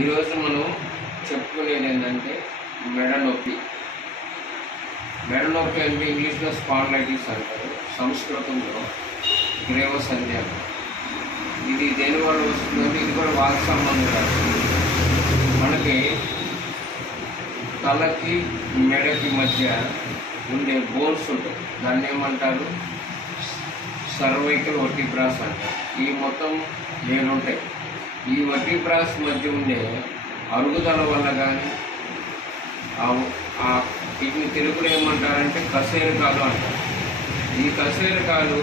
ఈరోజు మనం చెప్పుకునేది ఏంటంటే మెడ నొప్పి. మెడ నొప్పి అంటే ఇంగ్లీష్లో స్పాండిలైటిస్ అంటారు, సంస్కృతంలో గ్రేవస్ సంధి అంటారు. ఇది దేనివల్ల వస్తుందంటే ఇది కూడా వాత సంబంధం కాదు. మనకి తలకి మెడకి మధ్య ఉండే బోన్స్ ఉంటాయి, దాన్ని ఏమంటారు సర్వైకల్ వర్టిబ్రాస్ అంటారు. ఈ మొత్తం 7 ఉంటాయి. ఈ వర్టిబ్రాస్ మధ్య ఉండే అరుగుదల వల్ల కానీ వీటిని తెలుగులో ఏమంటారంటే కశేరుకాలు అంటారు. ఈ కశేరుకాలు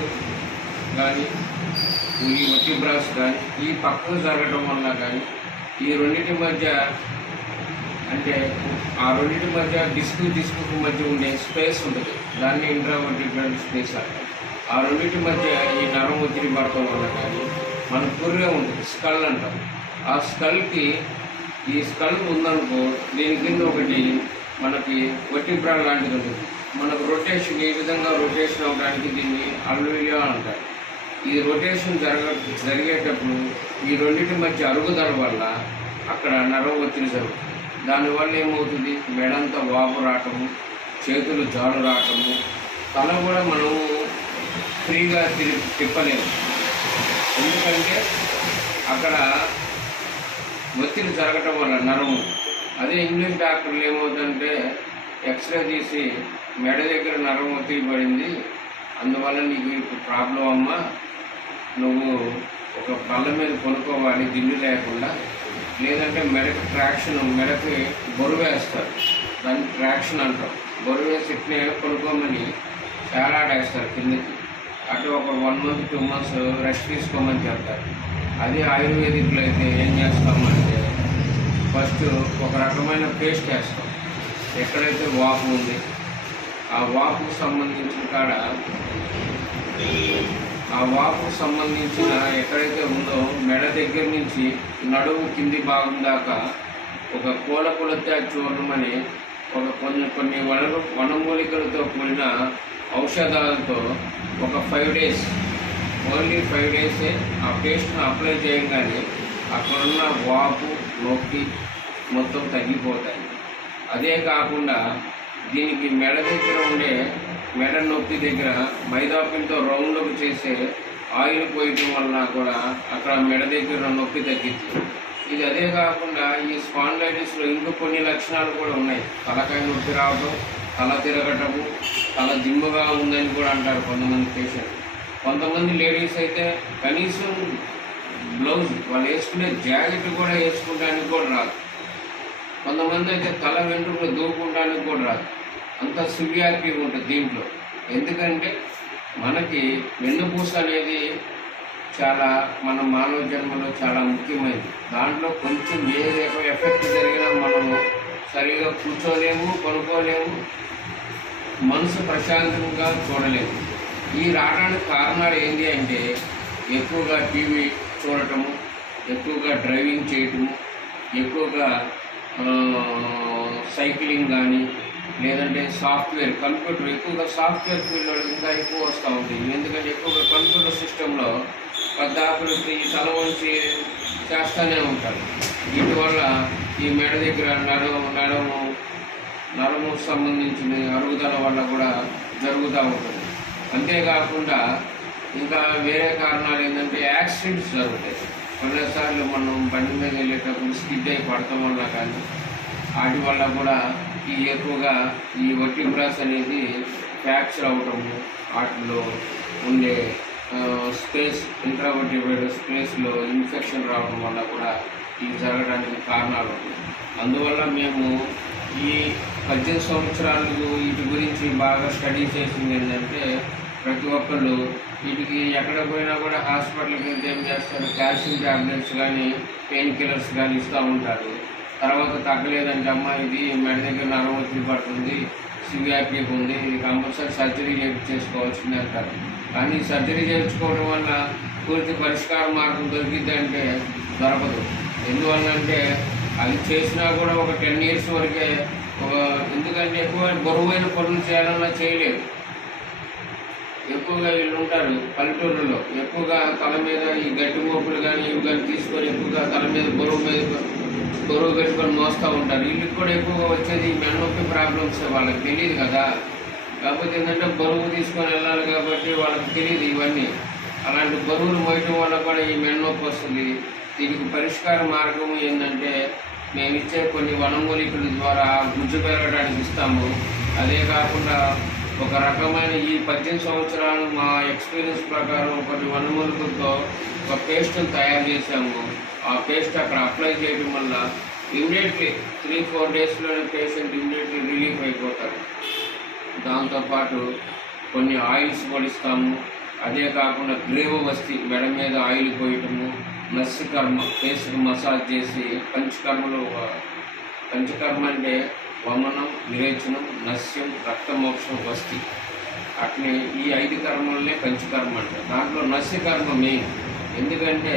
కానీ ఈ వర్టిబ్రాస్ కానీ ఈ పక్కకు జరగడం వల్ల కానీ ఈ రెండింటి మధ్య అంటే ఆ రెండింటి మధ్య డిస్కు మధ్య ఉండే స్పేస్ ఉంటుంది, దాన్ని ఇంట్రావర్టిబ్రల్ స్పేస్ అంటారు. ఆ రెండింటి మధ్య ఈ నరం ఒత్తిడి పడటం వల్ల కానీ మన పుర్రె ఉంటుంది, స్కల్ అంటాం. ఆ స్కల్కి ఈ స్కల్ ఉందనుకో, దీని కింద ఒకటి మనకి వర్టిబ్రా లాంటిది ఉంటుంది. మనకు రొటేషన్ ఈ విధంగా రొటేషన్ అవడానికి దీన్ని అల్వియా అంటారు. ఈ రొటేషన్ జరిగేటప్పుడు ఈ రెండింటి మధ్య అరుగుదల వల్ల అక్కడ నరం ఒత్తిడి జరుగుతుంది. దానివల్ల ఏమవుతుంది, మెడంతా వాపు రావటము, చేతులు జాలు రావటము, తల కూడా మనము ఫ్రీగా తిప్పలేము. ఎందుకంటే అక్కడ ఒత్తిడి జరగటం వల్ల నరము. అదే ఇంగ్లీష్ డాక్టర్లు ఏమవుతుందంటే ఎక్స్రే తీసి మెడ దగ్గర నరం ఒత్తిడి పడింది, అందువల్ల నీకు ఇప్పుడు ప్రాబ్లం అమ్మా, నువ్వు ఒక బల్ల మీద కొనుక్కోవాలి దిండు లేకుండా, లేదంటే మెడకి ట్రాక్షన్, మెడకి బరువు వేస్తారు, దాన్ని ట్రాక్షన్ అంటారు. బరువు వేసి ఇట్లే కొనుక్కోమని వేస్తారు కిందకి. అటు ఒక 1 month 2 months రెస్ట్ తీసుకోమని చెప్తారు. అదే ఆయుర్వేదిక్లో అయితే ఏం చేస్తామంటే ఫస్ట్ ఒక రకమైన పేస్ట్ వేస్తాం. ఎక్కడైతే వాపు ఉంది ఆ వాపుకు సంబంధించిన ఎక్కడైతే ఉందో మెడ దగ్గర నుంచి నడుము కింది భాగం దాకా ఒక కూలకులత చూర్ణం అని కొన్ని వనమూలికలతో కూడిన ఔషధాలతో ఒక 5 days, ఓన్లీ 5 days ఆ పేస్ట్ను అప్లై చేయగానే అక్కడున్న వాపు నొప్పి మొత్తం తగ్గిపోతాయి. అదే కాకుండా దీనికి మెడ దగ్గర ఉండే మెడ నొప్పి దగ్గర మైదాపింతో రౌండ్లోకి చేసే ఆయిల్ పోయటం వలన కూడా అక్కడ మెడ దగ్గర నొప్పి తగ్గిద్ది. ఇది అదే కాకుండా ఈ స్పాండిలైటిస్లో ఇంకో కొన్ని లక్షణాలు కూడా ఉన్నాయి. తలకాయ నొప్పి రావడం, తల తిరగటము, తల దిమ్ముగా ఉందని కూడా అంటారు కొంతమంది పేషెంట్. కొంతమంది లేడీస్ అయితే కనీసం బ్లౌజ్ వాళ్ళు వేసుకునే జాకెట్ కూడా వేసుకుంటానికి కూడా రాదు. కొంతమంది అయితే తల వెంట్రుకలు దూకుంటానికి కూడా రాదు. అంత సివియారిటీ ఉంటుంది దీంట్లో. ఎందుకంటే మనకి వెన్నుపూస అనేది చాలా మన మానవ జన్మలో చాలా ముఖ్యమైనది. దాంట్లో కొంచెం ఏ ఎఫెక్ట్ జరిగినా మనము సరిగా కూర్చోలేము, కొనుక్కోలేము, మనసు ప్రశాంతంగా చూడలేము. ఈ రావడానికి కారణాలు ఏంటి అంటే ఎక్కువగా టీవీ చూడటము, ఎక్కువగా డ్రైవింగ్ చేయటము, ఎక్కువగా సైక్లింగ్ కానీ, లేదంటే సాఫ్ట్వేర్ కంప్యూటర్, ఎక్కువగా సాఫ్ట్వేర్ ఫీల్డ్లో ఇంకా ఎక్కువ వస్తూ ఉంటుంది. ఎందుకంటే ఎక్కువగా కంప్యూటర్ సిస్టంలో పెద్దాకులకి తల వంచి చేస్తూనే ఉంటారు. దీనివల్ల ఈ మెడ దగ్గర నరము సంబంధించిన అరుగుదల వల్ల కూడా జరుగుతూ ఉంటుంది. అంతేకాకుండా ఇంకా వేరే కారణాలు ఏంటంటే యాక్సిడెంట్స్ జరుగుతాయి. కొన్నిసార్లు మనం బండి మీద వెళ్ళేటప్పుడు స్కిడ్ అయి పడటం వల్ల కానీ వాటి వల్ల కూడా ఎక్కువగా ఈ వర్టిబ్రాస్ అనేది ఫ్రాక్చర్ అవటము, వాటిలో ఉండే స్పేస్ ఇంట్రావర్టిబ్రల్ స్పేస్లో ఇన్ఫెక్షన్ రావడం వల్ల కూడా ఇవి జరగడానికి కారణాలు ఉన్నాయి. అందువల్ల మేము ఈ 18 సంవత్సరాలు వీటి గురించి బాగా స్టడీ చేసింది ఏంటంటే ప్రతి ఒక్కళ్ళు వీటికి ఎక్కడ పోయినా కూడా హాస్పిటల్కి వెళ్తే ఏం చేస్తారు, కాల్షియం ట్యాబ్లెట్స్ కానీ పెయిన్ కిల్లర్స్ కానీ ఇస్తూ ఉంటారు. తర్వాత తగ్గలేదంటే అమ్మ ఇది మెడ దగ్గర నరం ఒత్తిడి పడుతుంది, సివియారిటీ ఉంది, ఇది కంపల్సరీ సర్జరీ చేసుకోవాల్సింది అంటారు. కానీ సర్జరీ చేయించుకోవడం వల్ల పూర్తి పరిష్కార మార్గం దొరికిద్దంటే దొరకదు. ఎందువల్లంటే అది చేసినా కూడా ఒక 10 years వరకే, ఎందుకంటే ఎక్కువ బరువైన పనులు చేయాలన్నా చేయలేదు. ఎక్కువగా వీళ్ళు ఉంటారు పల్లెటూరులో, ఎక్కువగా తల మీద ఈ గట్టి మోపులు కానీ ఇవి కానీ తీసుకొని ఎక్కువగా తల మీద బరువు పెట్టుకొని మోస్తూ ఉంటారు. వీళ్ళకి కూడా ఎక్కువగా వచ్చేది ఈ మెన్నొప్పి ప్రాబ్లమ్స్ వాళ్ళకి తెలియదు కదా. కాకపోతే ఏంటంటే బరువు తీసుకొని వెళ్ళాలి కాబట్టి వాళ్ళకి తెలియదు ఇవన్నీ. అలాంటి బరువులు మోయటం వల్ల కూడా ఈ మెన్నొప్పి వస్తుంది. దీనికి పరిష్కార మార్గం ఏంటంటే మేము ఇచ్చే కొన్ని వనమూలికల ద్వారా గుజ్జు పెరగడానికి ఇస్తాము. అదే కాకుండా ఒక రకమైన ఈ 18 సంవత్సరాలు మా ఎక్స్పీరియన్స్ ప్రకారం కొన్ని వనమూలికలతో ఒక పేస్ట్ని తయారు చేసాము. ఆ పేస్ట్ అక్కడ అప్లై చేయడం వల్ల ఇమ్మీడియట్లీ 3-4 డేస్లోనే పేషెంట్ ఇమ్మీడియట్లీ రిలీఫ్ అయిపోతారు. దాంతోపాటు కొన్ని ఆయిల్స్ పొడిస్తాము. అదే కాకుండా గ్రీవవస్తి మెడ మీద ఆయిల్ పోయటము, నస్యకర్మ ఫేస్కి మసాజ్ చేసి పంచకర్మ అంటే వమనం, విరేచనం, నస్యం, రక్తమోక్షం, వస్తి. అట్లే ఈ 5 కర్మలనే పంచకర్మ అంటే. దాంట్లో నస్యకర్మ మెయిన్. ఎందుకంటే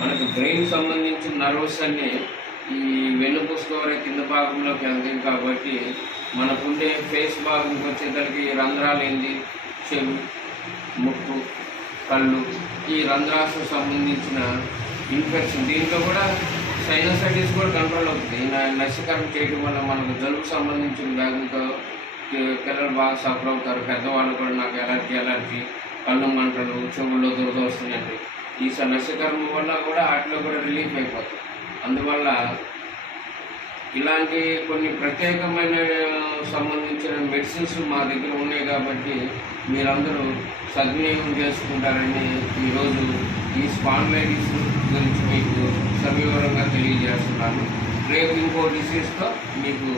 మనకు బ్రెయిన్ సంబంధించిన నర్వస్ అన్నీ ఈ వెన్నుపూస ద్వారా కింద భాగంలోకి వెళ్తాయి కాబట్టి మనకుండే ఫేస్ భాగంకి వచ్చేసరికి రంధ్రాలు ఏంది, చెవి, ముక్కు, కళ్ళు, ఈ రంధ్రాలకు సంబంధించిన ఇన్ఫెక్షన్. దీంట్లో కూడా సైనసైటిస్ కూడా కంట్రోల్ అవుతుంది. నస్యకర్మ చేయడం వల్ల మనకు జలుబు సంబంధించిన వ్యాధులతో పిల్లలు బాగా సఫర్ అవుతారు. పెద్దవాళ్ళు కూడా నాకు ఎలర్జీ, కళ్ళు మంటలు, చెవుల్లో దురద వస్తున్నాయండి. ఈ నస్యకర్మ వల్ల కూడా వాటిలో కూడా రిలీఫ్ అయిపోతుంది. అందువల్ల ఇలాంటి కొన్ని ప్రత్యేకమైన సంబంధించిన మెడిసిన్స్ మా దగ్గర ఉన్నాయి కాబట్టి మీరందరూ సద్వినియోగం చేసుకుంటారని ఈరోజు ఈ స్పాండిలైటిస్ గురించి మీకు సవివరంగా తెలియజేస్తున్నాను. రేపు ఇంకో డిసీజ్తో మీకు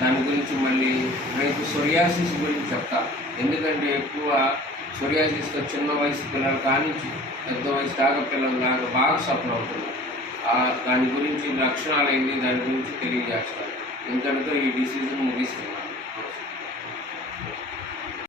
దాని గురించి మళ్ళీ రేపు సొరియాసిస్ గురించి చెప్తా. ఎందుకంటే ఎక్కువ సొరియాసిస్తో చిన్న వయసు పిల్లలు కానించి పెద్ద వయసు దాకా పిల్లలు దాకా బాగా సఫర్ అవుతున్నారు. దాని గురించి లక్షణాలు ఏంటి దాని గురించి తెలియజేస్తారు. ఇంతటితో ఈ డిసీజ్ని ముగిస్తున్నాను.